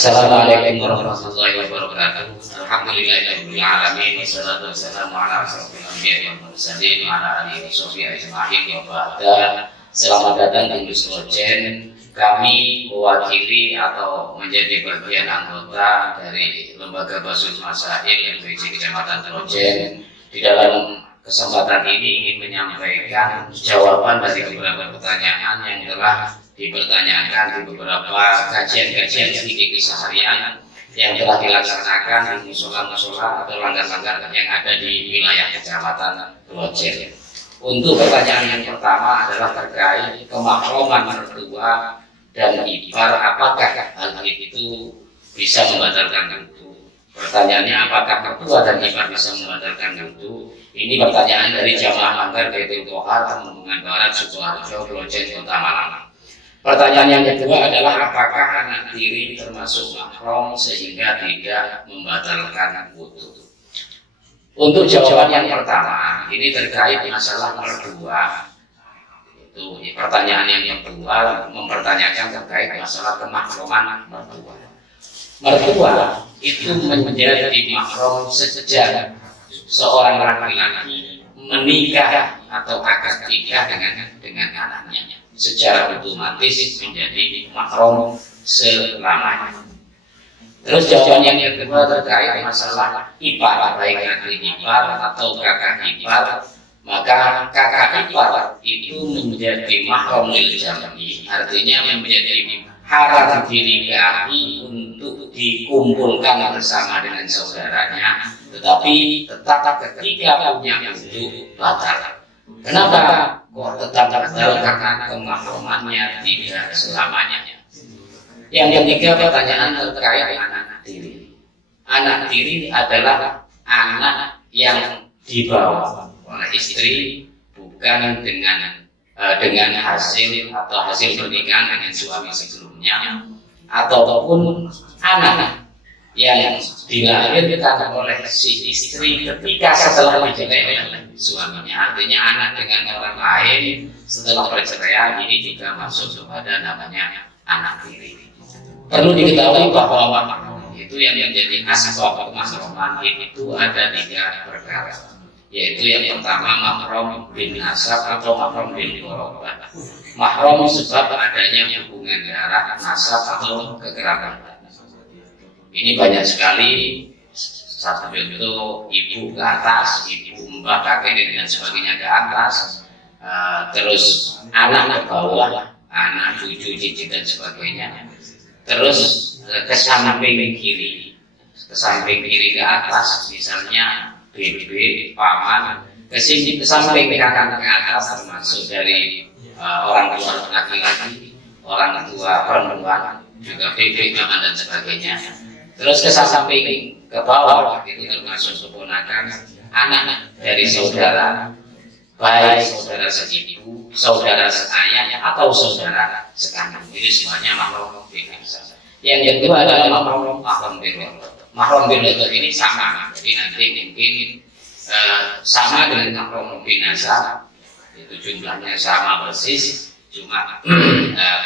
Assalamualaikum warahmatullahi wabarakatuh. Alhamdulillahirabbil alamin wassalatu wassalamu ala asyrofil anbiya'i wal mursalin wa ala alihi washabihi ajma'in wa ba'da. Selamat datang di Muslojen. Kami mewakili atau menjadi bagian anggota dari Lembaga Basul Masail LPC Kecamatan Trojen. Di dalam kesempatan ini ingin menyampaikan jawaban dari beberapa pertanyaan yang telah dipertanyakan di beberapa kajian-kajian studi keseharian yang telah dilaksanakan di musola-musola atau langgar-langgar yang ada di wilayah Kecamatan Trojen. Untuk pertanyaan yang pertama adalah terkait kemakruman mertua dan ipar, apakah hal itu bisa membatalkan wudu? Pertanyaannya, apakah mertua dan ipar bisa membatalkan wudu? Ini pertanyaan dari jamaah Manggar Baitul Tohar, Temanggung Barat, Sukoharjo, Trojen, Kota Malang. Pertanyaan yang kedua adalah, apakah anak tiri termasuk mahram sehingga tidak membatalkan wudu? Untuk jawaban yang pertama, ini terkait masalah mertua. Itu pertanyaan yang kedua mempertanyakan terkait masalah kemahraman mertua. Mertua itu menjadi mahram sejak seorang laki-laki menikah atau akad nikah dengan anaknya, secara otomatis menjadi mahram selamanya. Terus jawaban yang kedua terkait masalah ipar, baik adik ipar atau kakak ipar, maka kakak ipar itu menjadi mahram lil jami, artinya menjadi haram dinikahi untuk dikumpulkan bersama dengan saudaranya, tetapi tetap ketika punya wudu batal. Kenapa kok tetap batal? Karena kemahramannya tidak selamanya. Yang ketiga, pertanyaan terkait anak tiri. Anak tiri adalah anak yang dibawa oleh istri, bukan dengan hasil atau hasil pernikahan dengan suami sebelumnya, ataupun anak yang dilahirkan oleh si istri ketika setelah dicerai oleh suaminya. Artinya anak dengan orang lain setelah perceraian ini juga masuk kepada namanya anak tiri. Perlu diketahui bahwa itu yang menjadi asbab kemahraman itu ada 3 perkara, yaitu yang pertama mahram bin nasab atau mahram bin qurabah. Mahram sebab adanya hubungan darah, nasab atau kekeraban. Ini banyak sekali, satu contoh ibu ke atas, ibu, mbak, kakek dan sebagainya ke atas, terus anak ke bawah, anak, cucu, cicit dan sebagainya. Terus ke samping kiri, ke atas, misalnya BB, paman, ke samping kanan ke atas, termasuk dari orang tua laki-laki, orang tua perempuan, juga BB, paman dan sebagainya. Terus ke samping ke bawah itu termasuk keponakan, anak dari saudara, baik saudara seibu, saudara seayah atau saudara sekandung. Ini semuanya mahram bin nasab. Yang kedua adalah mahram bin qurabah. Mahram bin qurabah ini sama, jadi nanti mungkin sama dengan mahram bin nasab, itu jumlahnya sama persis, cuma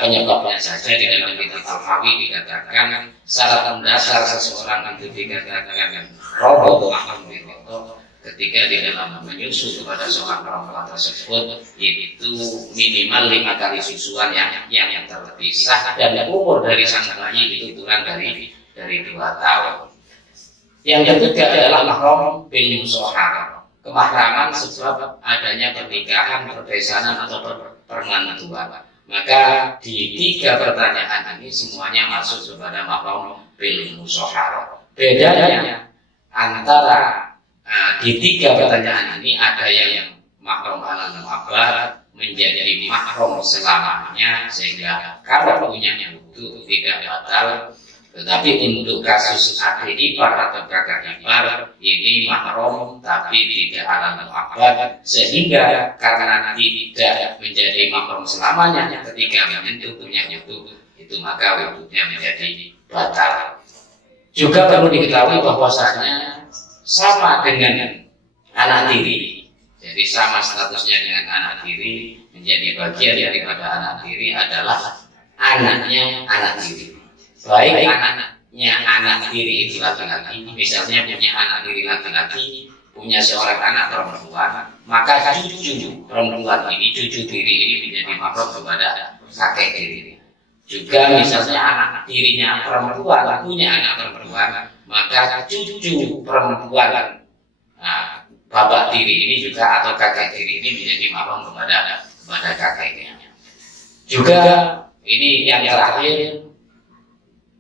penyebabnya saja di dalam kitab Al-Hawi dikatakan syarat mendasar seseorang itu dikatakan roboh mahram bin qurabah ketika di dalam menyusu kepada seorang perempuan tersebut, yaitu minimal 5 kali susuan yang terpisah, dan umur dari sang bayi itu kurang dari 2 tahun. Yang ketiga adalah mahram bin musohar, kemahraman sebab adanya pernikahan, perbesanan atau permantuan. Maka di 3 pertanyaan ini semuanya masuk kepada mahram bin musohar. Bedanya antara di 3 pertanyaan ini ada yang mahram alal muhabbat menjadi mahram selamanya, sehingga kalau punya wudu tidak batal. Tetapi untuk kasus adik ipar atau kakak ipar ini mahram tapi tidak alal muhabbat, sehingga karena tidak menjadi mahram selamanya ketika menyentuh punya wudu itu, maka wudunya menjadi batal. Juga perlu diketahui bahwasanya sama dengan anak tiri, jadi sama statusnya dengan anak tiri, menjadi bagian daripada anak tiri adalah anaknya anak tiri, baik anak punya anak tiri itu laki-laki, misalnya punya anak tiri laki-laki, punya seorang anak perempuan, maka cucu perempuan ini, cucu tiri ini menjadi mahram kepada kakek tiri. Juga misalnya anak tirinya perempuan punya anak perempuan, maka cucu perempuan bapak tiri ini juga atau kakek tiri ini menjadi mahram kepada kakeknya. Juga ini yang terakhir,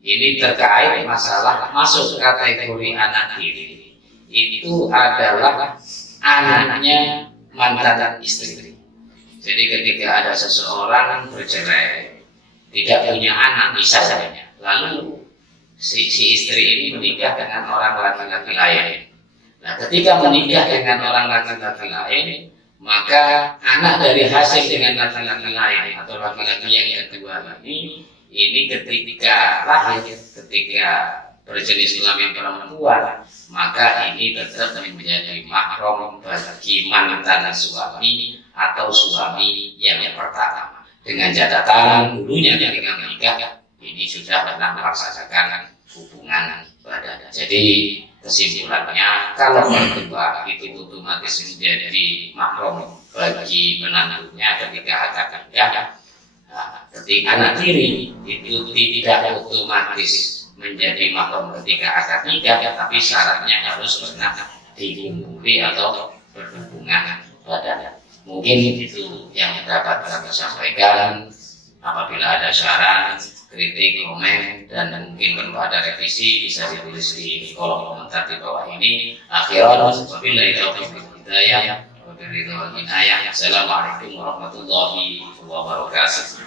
ini terkait masalah masuk kategori anak tiri. Itu adalah anaknya mantan istri. Jadi ketika ada seseorang bercerai, tidak punya anak misalnya, lalu si istri ini menikah dengan orang laki-laki lain. Nah, ketika menikah dengan orang laki-laki lain, maka anak dari hasil dengan laki-laki lain atau laki-laki yang kedua ini ketika lahir, ketika berjenis kelamin perempuan, maka ini tetap menjadi mahram bagi mantan suami atau suami yang pertama. Dengan catatan dulunya ketika menikah ini sudah pernah melaksanakan hubungan badan. Jadi kesimpulannya, kalau berdua itu otomatis menjadi mahram bagi menantunya ketika akad nikah. Ketika anak tiri itu tidak otomatis menjadi mahram ketika akad nikah, tapi syaratnya harus pernah diumuri atau berhubungan badan. Mungkin itu yang dapat kami sampaikan. Apabila ada saran, kritik, komen, dan mungkin perlu ada revisi, bisa ditulis di kolom komentar di bawah ini. Akhiran, wabillahi taufiq wal hidayah, wabillahi wal inayah. Assalamualaikum warahmatullahi wabarakatuh.